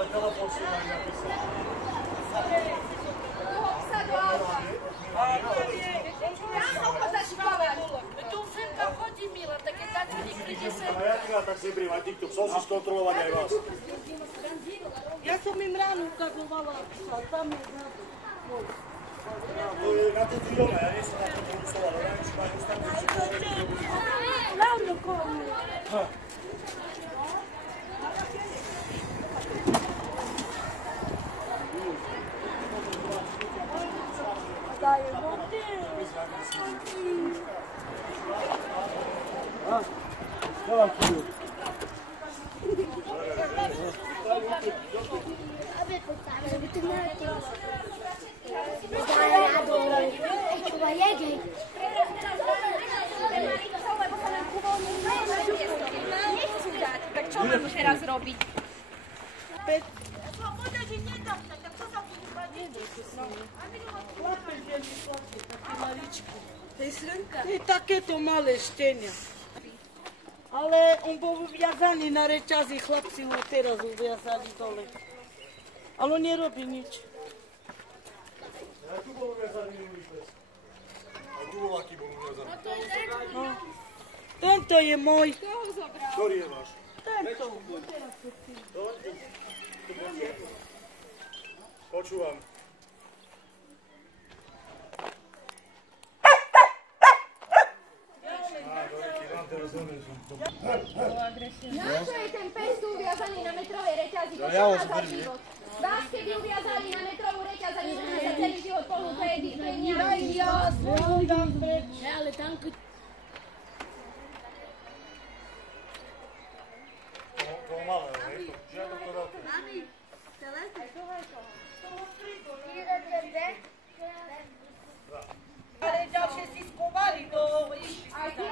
Ale telefón si máš napísať. Toho psa do auta. Ja som ho zaškoval. Tu semka chodí, Mila, také tačky, príde sem. A ja teda tak zebrím aj týchto psov si skontrolovať aj vás. Ja som im ráno ukazovala psa, tam je vzadu. To je na to dílne, ja nie som na to pomyslel, ale neviem, či majú ostatní, či to je. Hlavno komu. Daje vody. Dávaj chvíľu. Tak čo mám teraz robiť? Sloboda, že nedám sa, tak to sa bude vadieť. Chlape, že mi chlape, také maličky. To je takéto malé štenia. Ale on bol uviazaný na reťazi, chlapci ho teraz uviazali dole. Ale on nerobí nič. Ja tu bol uviazaný minulý pes. A tu bol aký bol uviazaný. No. Tento je môj. Ktorý je váš? Tento. Počúvam. Na čo je ten pes tu uviazaný na metrovej reťazi? To Ja čo ho má za zberiem. život? Vás keby uviazali na metrovú reťaz a nebudú sa celý život pohnúť, to je nejaký život. Ale tam, keď... To malé, hej? Žiadno to veľké. Ale ďalšie si skovali do... Aj tu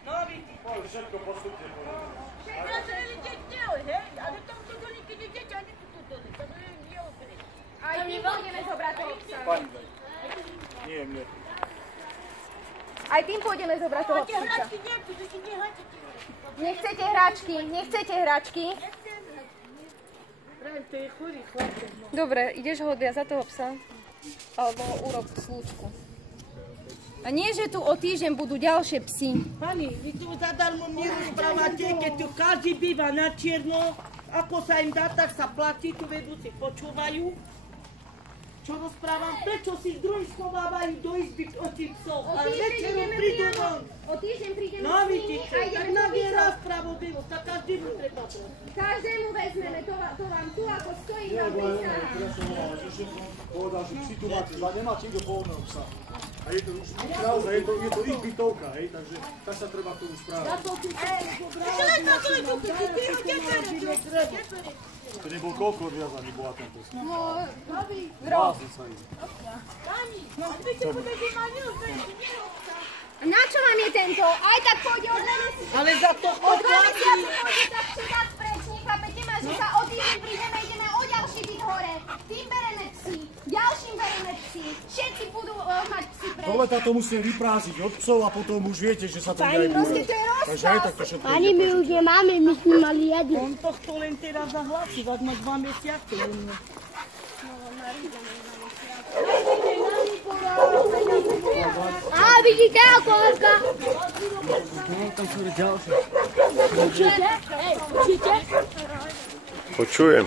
No vidíš. Poď, všetko postupne. Ja sa ide ďalej, hej? Ale tam to dole, keď je dieťa, a nie tu dole. Tam je neobrý. aj tým pôjdeme zobrať toho psa. Pani daj. Nie, mne. Aj tým pôjdeme zobrať toho Tie psa. hračky nechcú, to si nehajte. Nechcete hračky? Nechcete hračky? Práve to je chorý chlapec. Dobre, ideš ho odviazať toho psa? Alebo urob slúčku. A nie, že tu o týždeň budú ďalšie psy. Pani, vy tu zadarmo nerozprávate, keď tu každý býva na čierno, ako sa im dá, tak sa platí, tu vedúci počúvajú. Čo rozprávam? Prečo si druhý schovávajú do izby od tých psov? O Ale týždeň večerom ideme prídu priamo. von. O týždeň prídeme No s nimi vidíte, a tak ideme na do psov. raz spravodlivo, tak každý mu treba to. Každému vezmeme, to vám tu ako stojí Nie, vám lebo ja písané. teraz som hovoril, že šéf povedal, že psi tu máte, ale nemáte nikto pohodného psa. A je to už naozaj, je to ich bytovka, hej, takže tak sa treba k tomu správať. To nebol koľko odviazaný bola ten pes. No, Blázni sa im. na čo vám je tento? Aj tak pôjde od Ale za to Od 2 poplatí. mesiace pôjde tak všeták preč, nechápete ma, že sa o týždeň prídeme, ideme o ďalší byt hore. Tým bereme psi, ďalším bereme psi, všetci budú mať psi preč. Do leta to musíme vyprázdniť od psov a potom už viete, že sa to ide aj Proste búrať. to je Takže aj rozkaz. tak to všetko Ani ide my už nemáme, my sme mali jednu. On to chce len teraz zahlasiť, ak má 2 mesiace. Á, vidíte, ako Olka. Počujete? Hej, počujete? Počujem.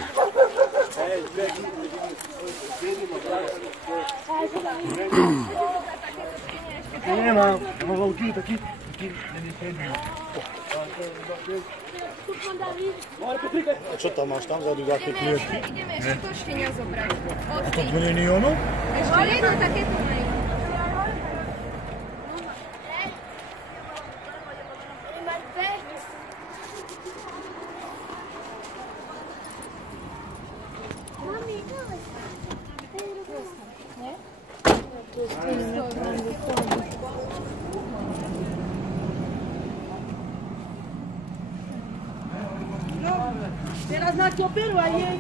Nemám, ja mám veľký, taký. A čo tam máš tam vzadu také knižky? Ideme ešte to štenia zobrať. Od To tých. není ono? Ešte jedno takéto majú. Teraz na to berú aj jej.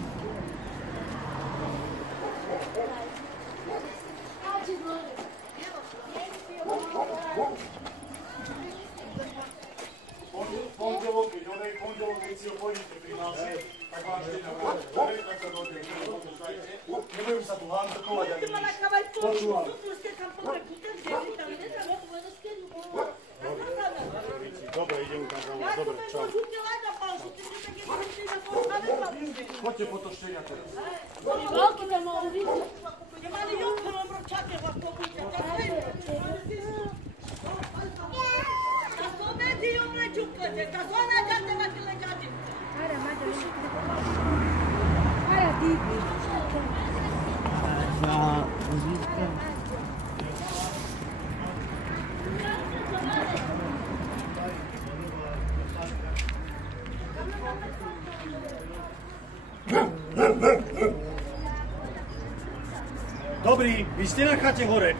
Pondelok pondelok, keď si ho pôjdete pri nás, tak vám vždy tak sa nebudem sa tu hántokovať ani nič. Počúvam. Dobre, idem tam za vás. Dobre, čau. Poďte po to štenia teraz. Dobrý, vy ste na chate hore.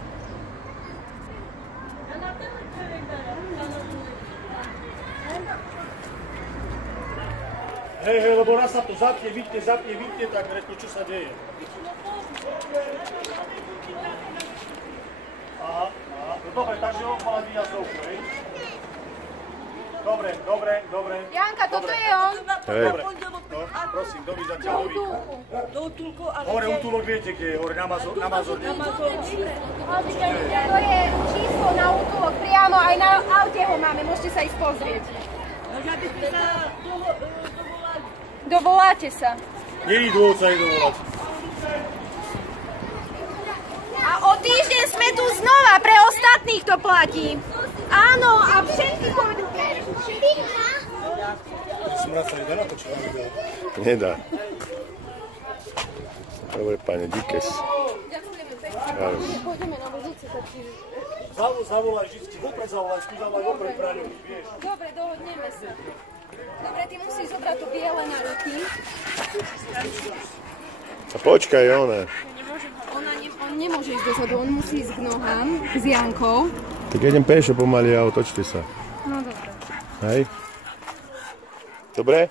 Hej, lebo raz sa to zapne, vidíte, tak rekli, čo sa deje. Aha, no dobre, takže on mala výjazdovku, hej? Dobre. Janka, toto je on. Dobre, no, prosím, dovi zatiaľ, dovi. Do útulku, ale Hore útulok viete, kde je, hore na Mazorni. To je číslo na útulok, priamo aj na aute ho máme, môžete sa ísť pozrieť. že by ste sa dovolali. Dovoláte sa. Není dôvod sa ich dovolať. A o týždeň sme tu znova, pre ostatných to platí. Áno, a všetky pôjdu preč. Smrad sa nedá natočiť na video. Nedá. Dobre, pane, díkes. Pôjdeme na vozice, taký... Zavolaj vždycky, vopred zavolaj, vopred braňu, vieš. Dobre, dohodneme sa. Dobre, ty musíš zobrať to biele na ruky. A počkaj, ona. On nemôže ísť dozadu, on musí ísť k nohám s Jankou. Tak idem pešo pomaly a otočte sa. No dobre. Hej? Dobre?